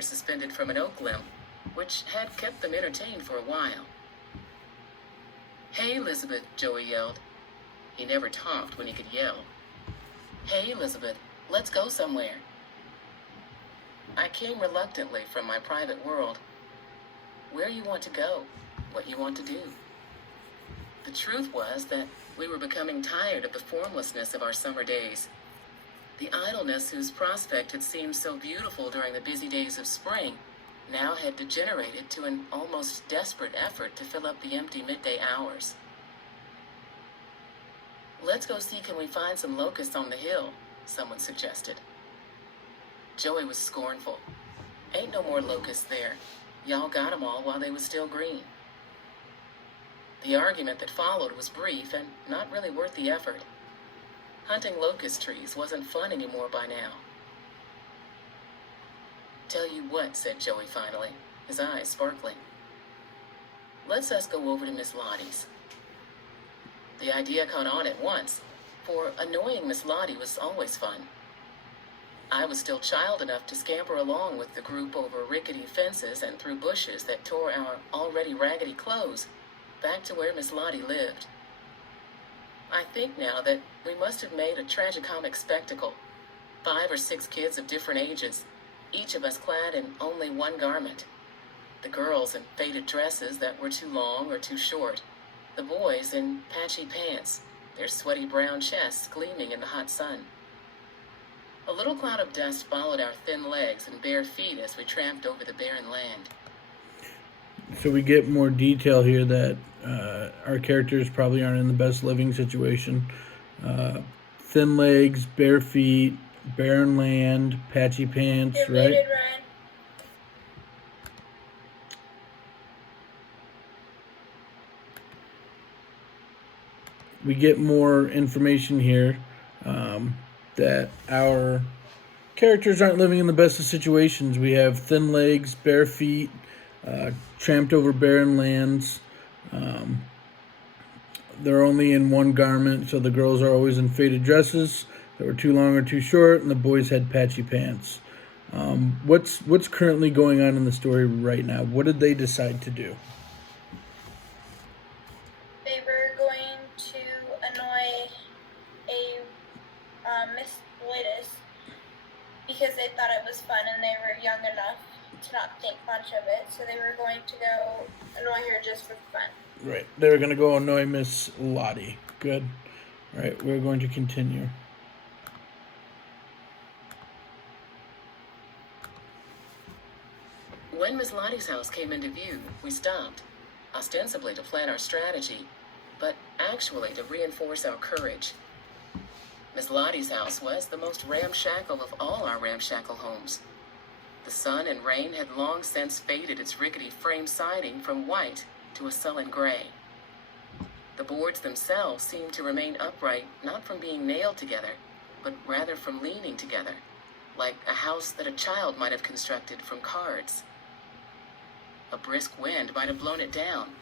wire suspended from an oak limb, which had kept them entertained for a while. "Hey, Elizabeth," Joey yelled. He never talked when he could yell. "Hey, Elizabeth, let's go somewhere." I came reluctantly from my private world. Where you want to go, what you want to do. The truth was that we were becoming tired of the formlessness of our summer days. The idleness whose prospect had seemed so beautiful during the busy days of spring now had degenerated to an almost desperate effort to fill up the empty midday hours. "Let's go see can we find some locusts on the hill," someone suggested. Joey was scornful. "Ain't no more locusts there. Y'all got 'em all while they was still green." The argument that followed was brief and not really worth the effort. Hunting locust trees wasn't fun anymore by now. "Tell you what," said Joey finally, his eyes sparkling. "Let's us go over to Miss Lottie's." The idea caught on at once, for annoying Miss Lottie was always fun. I was still child enough to scamper along with the group over rickety fences and through bushes that tore our already raggedy clothes back to where Miss Lottie lived. I think now that we must have made a tragicomic spectacle. 5 or 6 kids of different ages, each of us clad in only one garment. The girls in faded dresses that were too long or too short. The boys in patchy pants, their sweaty brown chests gleaming in the hot sun. A little cloud of dust followed our thin legs and bare feet as we tramped over the barren land. So we get more detail here that our characters probably aren't in the best living situation. Thin legs, bare feet, barren land, patchy pants, right? Ryan. We get more information here that our characters aren't living in the best of situations. We have thin legs, bare feet, tramped over barren lands. They're only in one garment, so the girls are always in faded dresses that were too long or too short, and the boys had patchy pants. What's currently going on in the story right now? What did they decide to do? They were going to annoy a Miss Lotus because they thought it was fun and they were young enough to not think much of it, so they were going to go annoy her just for fun. Right. They were going to go annoy Miss Lottie. Good. All right, we're going to continue. When Miss Lottie's house came into view, we stopped, ostensibly to plan our strategy, but actually to reinforce our courage. Miss Lottie's house was the most ramshackle of all our ramshackle homes. The sun and rain had long since faded its rickety frame siding from white to a sullen gray. The boards themselves seemed to remain upright not from being nailed together, but rather from leaning together, like a house that a child might have constructed from cards. A brisk wind might have blown it down,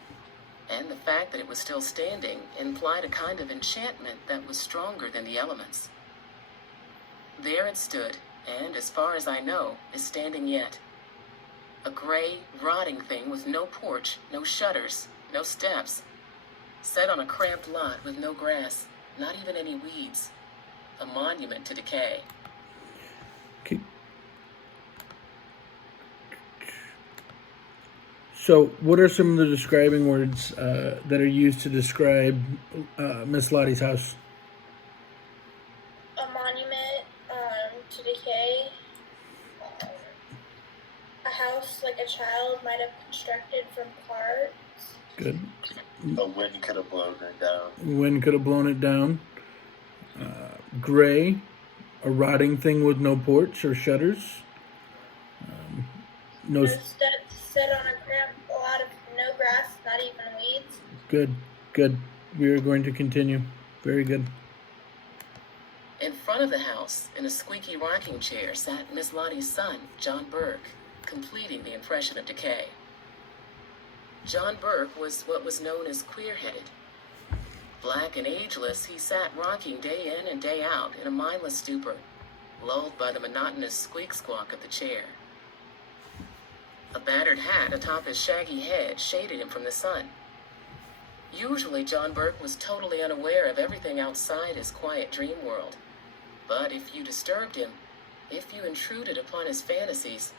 and the fact that it was still standing implied a kind of enchantment that was stronger than the elements. There it stood, and as far as I know, is standing yet. A gray, rotting thing with no porch, no shutters, no steps. Set on a cramped lot with no grass, not even any weeds. A monument to decay. Okay. So, what are some of the describing words that are used to describe Miss Lottie's house? A monument to decay. A house like a child might have constructed from parts. Good. The wind could have blown it down. Wind could have blown it down. Gray, a rotting thing with no porch or shutters. No steps, set on a cramped lot of no grass, not even weeds. Good, good. We are going to continue. Very good. In front of the house, in a squeaky rocking chair, sat Miss Lottie's son, John Burke, completing the impression of decay. John Burke was what was known as queer-headed. Black and ageless, he sat rocking day in and day out in a mindless stupor, lulled by the monotonous squeak-squawk of the chair. A battered hat atop his shaggy head shaded him from the sun. Usually, John Burke was totally unaware of everything outside his quiet dream world. But if you disturbed him, if you intruded upon his fantasies,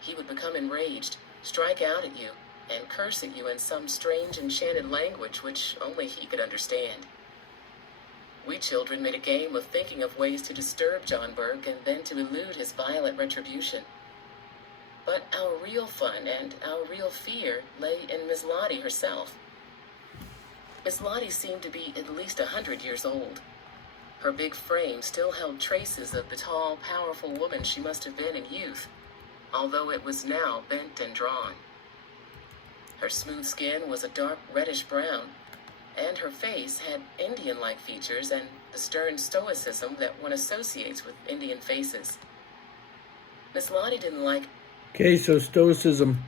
he would become enraged, strike out at you, and curse at you in some strange enchanted language which only he could understand. We children made a game of thinking of ways to disturb John Burke and then to elude his violent retribution. But our real fun and our real fear lay in Miss Lottie herself. Miss Lottie seemed to be at least 100 years old. Her big frame still held traces of the tall, powerful woman she must have been in youth, although it was now bent and drawn. Her smooth skin was a dark reddish brown, and her face had Indian-like features and the stern stoicism that one associates with Indian faces. Miss Lottie didn't like... Okay, so stoicism.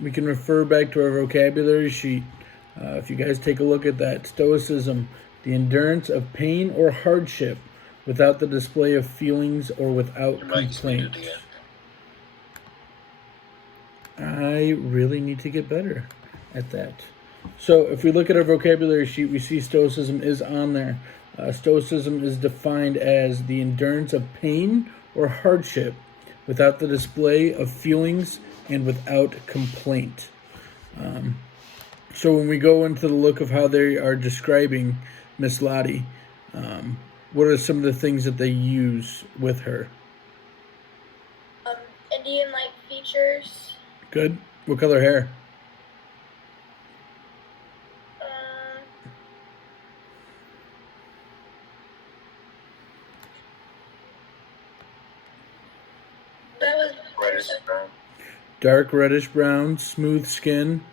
We can refer back to our vocabulary sheet. If you guys take a look at that, stoicism, the endurance of pain or hardship without the display of feelings or without complaint. I really need to get better at that. So if we look at our vocabulary sheet, we see stoicism is on there. Stoicism is defined as the endurance of pain or hardship without the display of feelings and without complaint. So when we go into the look of how they are describing Miss Lottie, what are some of the things that they use with her? Indian-like features. Good. What color hair? That was Reddish brown. Dark reddish brown, smooth skin,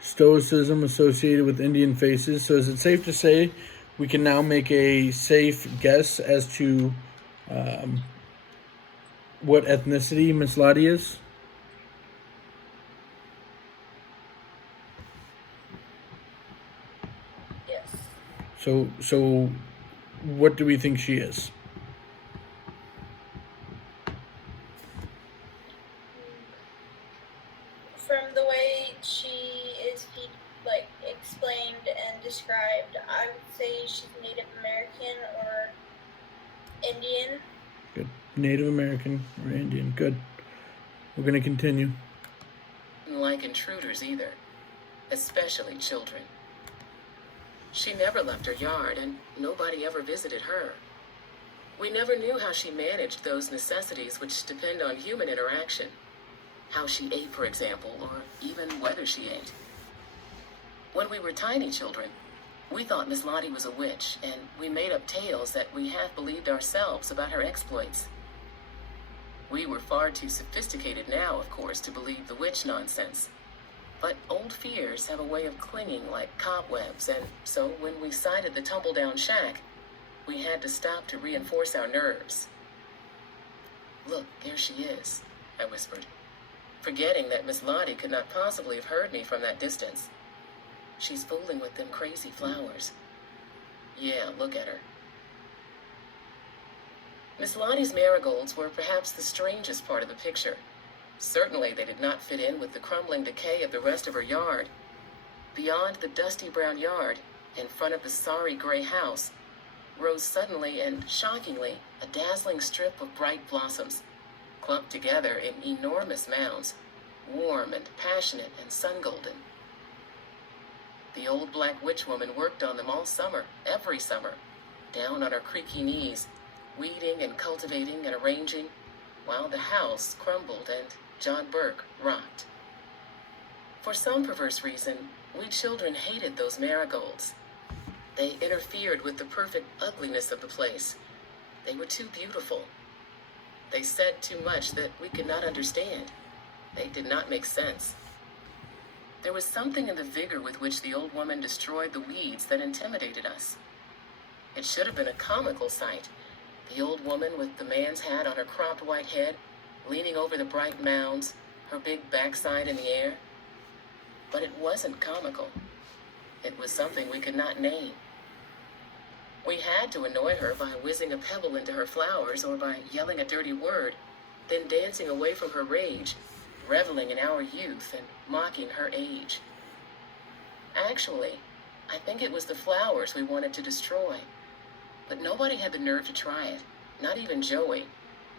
stoicism associated with Indian faces. So is it safe to say we can now make a safe guess as to what ethnicity Miss Lottie is? Yes. So what do we think she is? From the way she is explained and described, I would say she's Native American or Indian. Good. Native American or Indian. Good. We're going to continue. didn't like intruders either, especially children. She never left her yard, and nobody ever visited her. We never knew how she managed those necessities which depend on human interaction. How she ate, for example, or even whether she ate. When we were tiny children, we thought Miss Lottie was a witch, and we made up tales that we half believed ourselves about her exploits. We were far too sophisticated now, of course, to believe the witch nonsense. But old fears have a way of clinging like cobwebs, and so when we sighted the tumble-down shack, we had to stop to reinforce our nerves. "Look, there she is," I whispered, forgetting that Miss Lottie could not possibly have heard me from that distance. "She's fooling with them crazy flowers." "Yeah, look at her." Miss Lottie's marigolds were perhaps the strangest part of the picture. Certainly they did not fit in with the crumbling decay of the rest of her yard. Beyond the dusty brown yard, in front of the sorry gray house, rose suddenly and shockingly a dazzling strip of bright blossoms, clumped together in enormous mounds, warm and passionate and sun-golden. The old black witch woman worked on them all summer, every summer, down on her creaky knees, weeding and cultivating and arranging, while the house crumbled and John Burke rocked. For some perverse reason, we children hated those marigolds. They interfered with the perfect ugliness of the place. They were too beautiful. They said too much that we could not understand. They did not make sense. There was something in the vigor with which the old woman destroyed the weeds that intimidated us. It should have been a comical sight. The old woman with the man's hat on her cropped white head, leaning over the bright mounds, her big backside in the air. But it wasn't comical. It was something we could not name. We had to annoy her by whizzing a pebble into her flowers or by yelling a dirty word, then dancing away from her rage, reveling in our youth and mocking her age. Actually, I think it was the flowers we wanted to destroy. But nobody had the nerve to try it, not even Joey,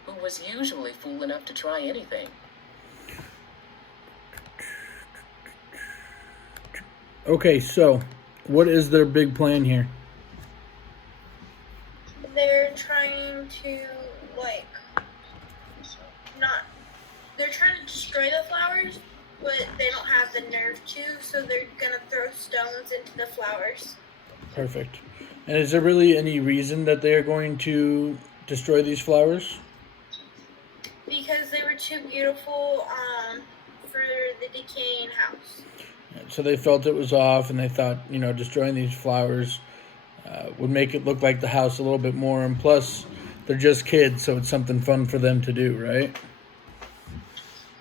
who was usually fool enough to try anything. Okay, so what is their big plan here? They're trying to, like, not. They're trying to destroy the flowers, but they don't have the nerve to, so they're gonna throw stones into the flowers. Perfect. And is there really any reason that they are going to destroy these flowers? Because they were too beautiful for the decaying house. So they felt it was off, and they thought, destroying these flowers would make it look like the house a little bit more. And plus, they're just kids, so it's something fun for them to do, right?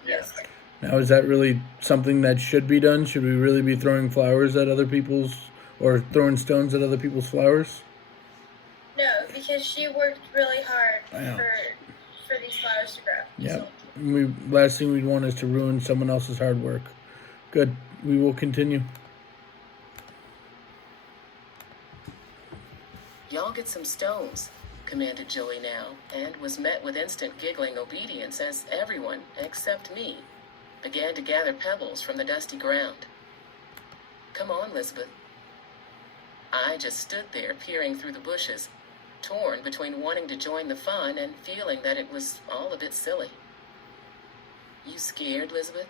Yes. Now, is that really something that should be done? Should we really be throwing flowers at other people's, or throwing stones at other people's flowers? No, because she worked really hard Wow. for these flowers to grow. Yeah. Last thing we'd want is to ruin someone else's hard work. Good. We will continue. Y'all get some stones, commanded Joey now, and was met with instant giggling obedience as everyone, except me, began to gather pebbles from the dusty ground. Come on, Lisbeth. I just stood there peering through the bushes, torn between wanting to join the fun and feeling that it was all a bit silly. You scared, Lisbeth?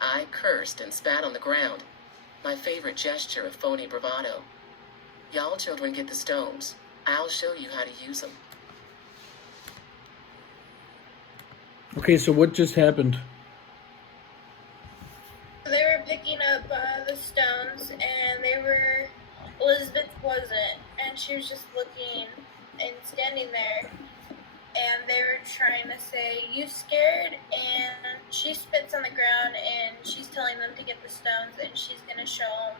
I cursed and spat on the ground, my favorite gesture of phony bravado. Y'all children get the stones. I'll show you how to use them. Okay, so what just happened? They were picking up the stones, and Elizabeth wasn't, and she was just looking and standing there, and they were trying to say, "You scared?" And she spits on the ground, and she's telling them to get the stones, and she's going to show them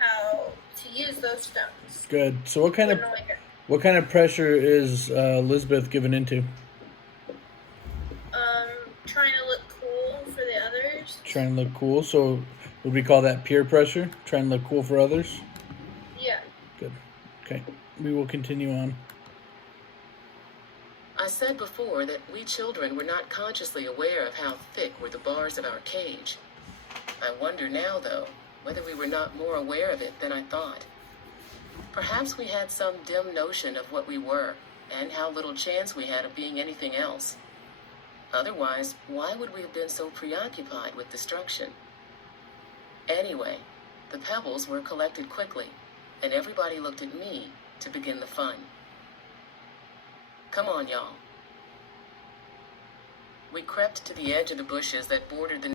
how to use those stones. Good. So what kind of pressure is Lisbeth given into? Trying to look cool for the others. Trying to look cool. So would we call that peer pressure? Trying to look cool for others? Yeah. Good. Okay. We will continue on. I said before that we children were not consciously aware of how thick were the bars of our cage. I wonder now, though, whether we were not more aware of it than I thought. Perhaps we had some dim notion of what we were, and how little chance we had of being anything else. Otherwise, why would we have been so preoccupied with destruction? Anyway, the pebbles were collected quickly, and everybody looked at me to begin the fun. Come on, y'all. We crept to the edge of the bushes that bordered the